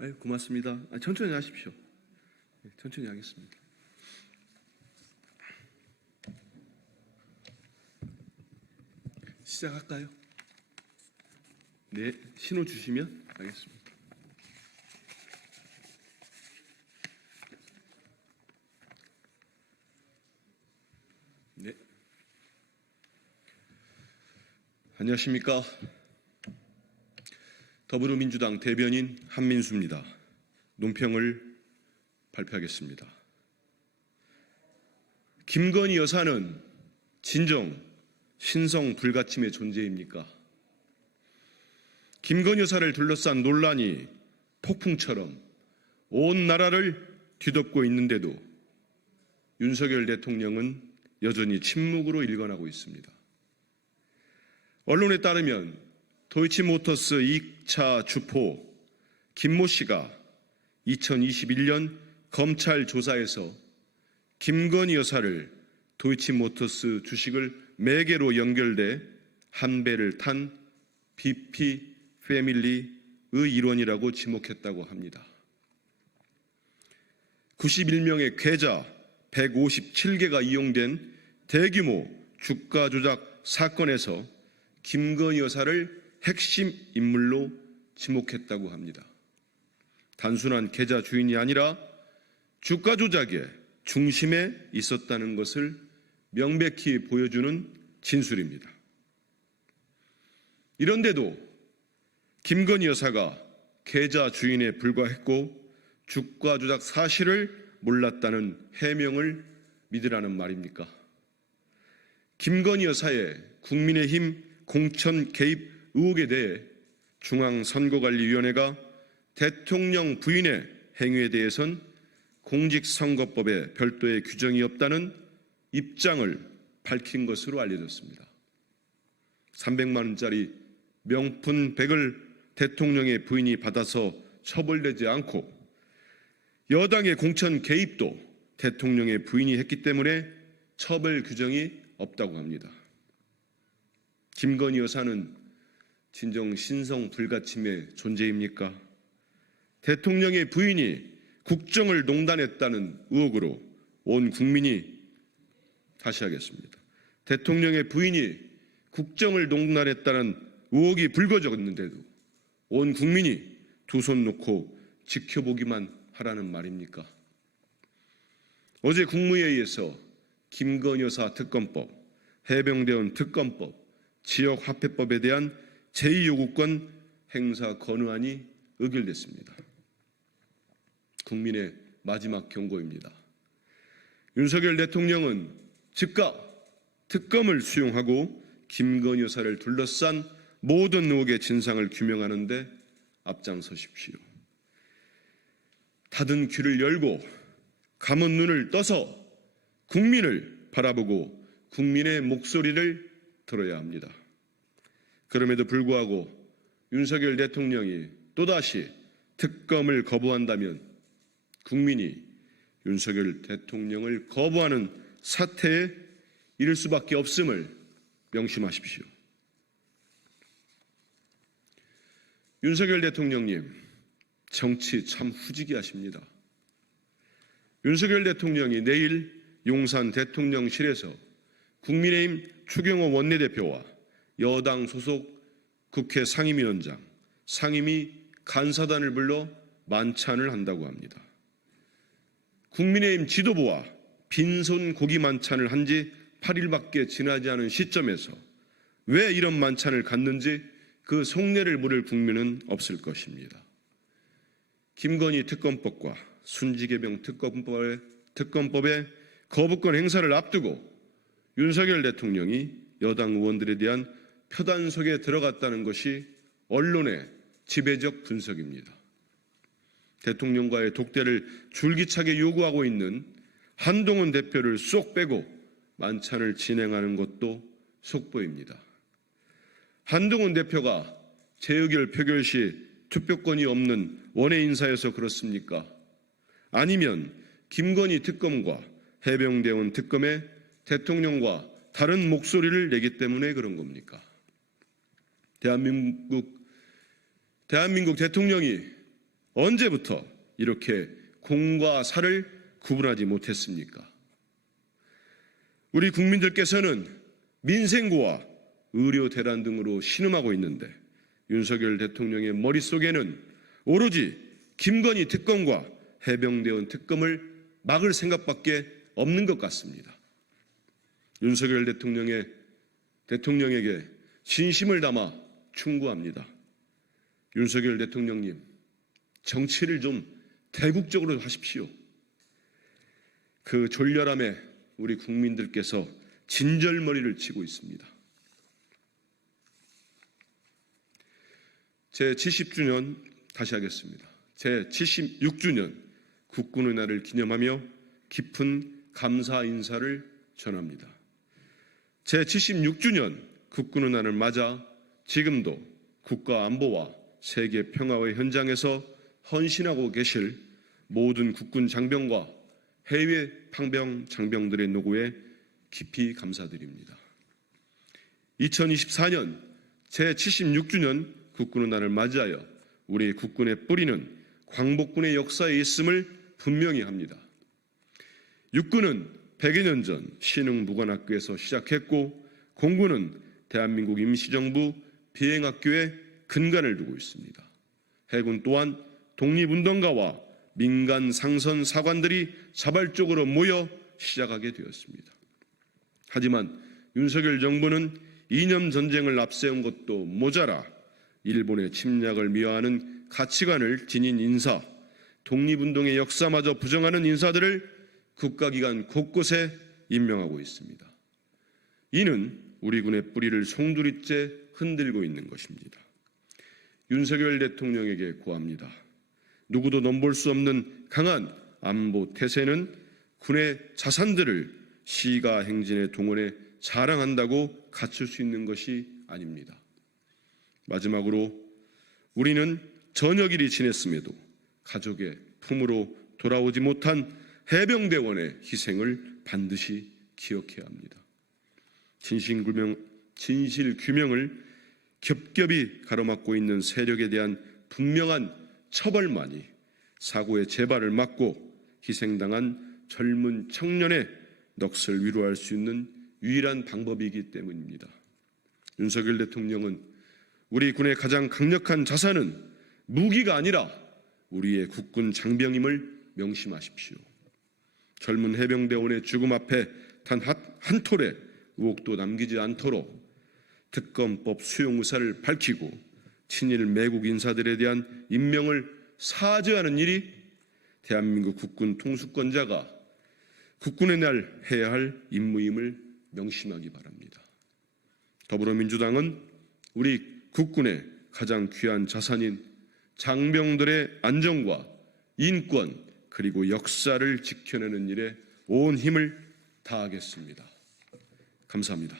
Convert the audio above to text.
아유, 고맙습니다. 천천히 하십시오. 천천히 하겠습니다. 시작할까요? 네, 신호 주시면 하겠습니다. 네. 안녕하십니까? 더불어민주당 대변인 한민수입니다. 논평을 발표하겠습니다. 김건희 여사는 진정 신성 불가침의 존재입니까? 김건희 여사를 둘러싼 논란이 폭풍처럼 온 나라를 뒤덮고 있는데도 윤석열 대통령은 여전히 침묵으로 일관하고 있습니다. 언론에 따르면 도이치모터스 2차 주포 김모 씨가 2021년 검찰 조사에서 김건희 여사를 도이치모터스 주식을 매개로 연결돼 한 배를 탄 BP 패밀리의 일원이라고 지목했다고 합니다. 91명의 계좌 157개가 이용된 대규모 주가 조작 사건에서 김건희 여사를 핵심 인물로 지목했다고 합니다. 단순한 계좌 주인이 아니라 주가 조작의 중심에 있었다는 것을 명백히 보여주는 진술입니다. 이런데도 김건희 여사가 계좌 주인에 불과했고 주가 조작 사실을 몰랐다는 해명을 믿으라는 말입니까? 김건희 여사의 국민의힘 공천 개입 의혹에 대해 중앙선거관리위원회가 대통령 부인의 행위에 대해선 공직선거법에 별도의 규정이 없다는 입장을 밝힌 것으로 알려졌습니다. 300만 원짜리 명품 백을 대통령의 부인이 받아서 처벌되지 않고 여당의 공천 개입도 대통령의 부인이 했기 때문에 처벌 규정이 없다고 합니다. 김건희 여사는 진정 신성 불가침의 존재입니까? 대통령의 부인이 국정을 농단했다는 의혹으로 온 국민이 다시 하겠습니다. 대통령의 부인이 국정을 농단했다는 의혹이 불거졌는데도 온 국민이 두 손 놓고 지켜보기만 하라는 말입니까? 어제 국무회의에서 김건희 여사 특검법, 해병대원 특검법, 지역화폐법에 대한 제2요구권 행사 건의안이 의결됐습니다. 국민의 마지막 경고입니다. 윤석열 대통령은 즉각 특검을 수용하고 김건희 여사를 둘러싼 모든 의혹의 진상을 규명하는 데 앞장서십시오. 닫은 귀를 열고 감은 눈을 떠서 국민을 바라보고 국민의 목소리를 들어야 합니다. 그럼에도 불구하고 윤석열 대통령이 또다시 특검을 거부한다면 국민이 윤석열 대통령을 거부하는 사태에 이를 수밖에 없음을 명심하십시오. 윤석열 대통령님, 정치 참 후지게 하십니다. 윤석열 대통령이 내일 용산 대통령실에서 국민의힘 추경호 원내대표와 여당 소속 국회 상임위원장, 상임위 간사단을 불러 만찬을 한다고 합니다. 국민의힘 지도부와 빈손 고기 만찬을 한 지 8일밖에 지나지 않은 시점에서 왜 이런 만찬을 갖는지 그 속내를 물을 국민은 없을 것입니다. 김건희 특검법과 순지개병 특검법의 거부권 행사를 앞두고 윤석열 대통령이 여당 의원들에 대한 표단속에 들어갔다는 것이 언론의 지배적 분석입니다. 대통령과의 독대를 줄기차게 요구하고 있는 한동훈 대표를 쏙 빼고 만찬을 진행하는 것도 속보입니다. 한동훈 대표가 재의결 표결 시 투표권이 없는 원외 인사여서 그렇습니까? 아니면 김건희 특검과 해병대원 특검에 대통령과 다른 목소리를 내기 때문에 그런 겁니까? 대한민국 대통령이 언제부터 이렇게 공과 사를 구분하지 못했습니까? 우리 국민들께서는 민생고와 의료 대란 등으로 신음하고 있는데 윤석열 대통령의 머릿속에는 오로지 김건희 특검과 해병대원 특검을 막을 생각밖에 없는 것 같습니다. 윤석열 대통령에게 진심을 담아 충고합니다. 윤석열 대통령님, 정치를 좀 대국적으로 하십시오. 그 졸렬함에 우리 국민들께서 진절머리를 치고 있습니다. 제70주년 다시 하겠습니다. 제76주년 국군의 날을 기념하며 깊은 감사 인사를 전합니다. 제76주년 국군의 날을 맞아 지금도 국가 안보와 세계 평화의 현장에서 헌신하고 계실 모든 국군 장병과 해외 판병 장병들의 노고에 깊이 감사드립니다. 2024년 제76주년 국군의 날을 맞이하여 우리 국군의 뿌리는 광복군의 역사에 있음을 분명히 합니다. 육군은 100여 년 전 신흥무관학교에서 시작했고 공군은 대한민국 임시정부 비행학교에 근간을 두고 있습니다. 해군 또한 독립운동가와 민간 상선 사관들이 자발적으로 모여 시작하게 되었습니다. 하지만 윤석열 정부는 이념 전쟁을 앞세운 것도 모자라 일본의 침략을 미화하는 가치관을 지닌 인사, 독립운동의 역사마저 부정하는 인사들을 국가기관 곳곳에 임명하고 있습니다. 이는 우리 군의 뿌리를 송두리째 흔들고 있는 것입니다. 윤석열 대통령에게 고합니다. 누구도 넘볼 수 없는 강한 안보 태세는 군의 자산들을 시가 행진의 동원에 자랑한다고 갖출 수 있는 것이 아닙니다. 마지막으로 우리는 저녁일이 지냈음에도 가족의 품으로 돌아오지 못한 해병대원의 희생을 반드시 기억해야 합니다. 진실 규명을 겹겹이 가로막고 있는 세력에 대한 분명한 처벌만이 사고의 재발을 막고 희생당한 젊은 청년의 넋을 위로할 수 있는 유일한 방법이기 때문입니다. 윤석열 대통령은 우리 군의 가장 강력한 자산은 무기가 아니라 우리의 국군 장병임을 명심하십시오. 젊은 해병대원의 죽음 앞에 단 한 톨의 의혹도 남기지 않도록 특검법 수용 의사를 밝히고 친일 매국 인사들에 대한 임명을 사죄하는 일이 대한민국 국군 통수권자가 국군의 날 해야 할 임무임을 명심하기 바랍니다. 더불어민주당은 우리 국군의 가장 귀한 자산인 장병들의 안전과 인권 그리고 역사를 지켜내는 일에 온 힘을 다하겠습니다. 감사합니다.